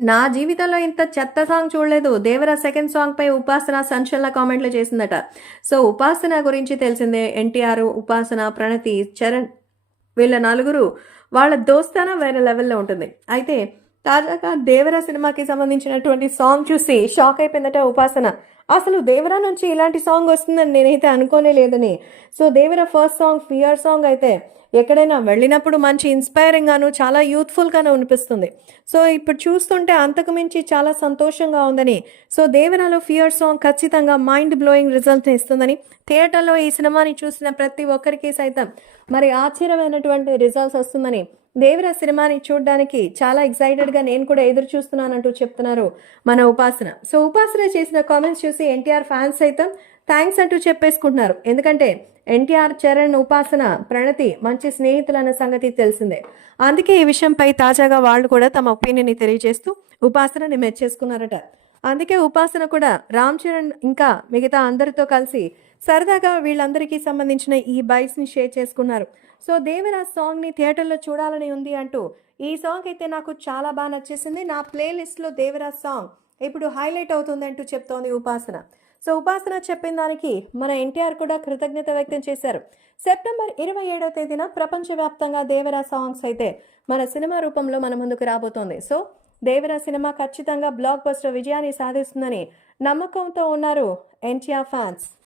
నా జీవితంలో ఇంత చెత్త సాంగ్ చూడలేదు. దేవర సెకండ్ సాంగ్ పై ఉపాసన సంచలన కామెంట్లు చేసిందట. సో ఉపాసన గురించి తెలిసిందే ఎన్టీఆర్ ఉపాసన ప్రణతి చరణ్ వీళ్ళ నలుగురు వాళ్ళ దోస్తాన వేరే లెవెల్లో ఉంటుంది. అయితే తాజాగా దేవర సినిమాకి సంబంధించినటువంటి సాంగ్ చూసి షాక్ అయిపోయిందట ఉపాసన. అసలు దేవరా నుంచి ఇలాంటి సాంగ్ వస్తుందని నేనైతే అనుకోనే లేదని. So Devara first song fear song అయితే ఎక్కడైనా వెళ్ళినప్పుడు మంచి ఇన్స్పైరింగ్ గాను చాలా యూత్ఫుల్ గాను అనిపిస్తుంది. సో ఇప్పుడు చూస్తుంటే అంతకుమించి చాలా సంతోషంగా ఉందని. సో దేవరాలో ఫియర్ సాంగ్ ఖచ్చితంగా మైండ్ బ్లోయింగ్ రిజల్ట్ని ఇస్తుందని. థియేటర్లో ఈ సినిమాని చూసిన ప్రతి ఒక్కరికి సైతం మరి ఆశ్చర్యమైనటువంటి రిజల్ట్స్ వస్తుందని. దేవర సినిమాని చూడడానికి చాలా ఎక్సైటెడ్గా నేను కూడా ఎదురు చూస్తున్నానంటూ చెప్తున్నారు మన ఉపాసన. సో ఉపాసన చేసిన కామెంట్స్ చూసి ఎన్టీఆర్ ఫ్యాన్స్ సైతం థ్యాంక్స్ అంటూ చెప్పేసుకుంటున్నారు. ఎందుకంటే ఎన్టీఆర్ చరణ్ ఉపాసన ప్రణతి మంచి స్నేహితులు అన్న సంగతి తెలిసిందే. అందుకే ఈ విషయంపై తాజాగా వాళ్ళు కూడా తమ ఒపీనియన్ తెలియజేస్తూ ఉపాసనని మెచ్చేసుకున్నారట. అందుకే ఉపాసన కూడా రామ్ చరణ్ ఇంకా మిగతా అందరితో కలిసి సరదాగా వీళ్ళందరికీ సంబంధించిన ఈ బైక్స్ని షేర్ చేసుకున్నారు. సో దేవరాజ్ సాంగ్ని థియేటర్లో చూడాలని ఉంది అంటూ ఈ సాంగ్ అయితే నాకు చాలా బాగా నచ్చేసింది. నా ప్లేలిస్ట్లో దేవరాజ్ సాంగ్ ఇప్పుడు హైలైట్ అవుతుందంటూ చెప్తోంది ఉపాసన. సో ఉపాసన చెప్పిన దానికి మన ఎన్టీఆర్ కూడా కృతజ్ఞత వ్యక్తం చేశారు. సెప్టెంబర్ ఇరవై ఏడవ తేదీన ప్రపంచవ్యాప్తంగా దేవరా సాంగ్స్ అయితే మన సినిమా రూపంలో మన ముందుకు రాబోతోంది. సో దేవరా సినిమా ఖచ్చితంగా బ్లాక్ బస్టర్ విజయాన్ని సాధిస్తుందని నమ్మకంతో ఉన్నారు ఎన్టీఆర్ ఫ్యాన్స్.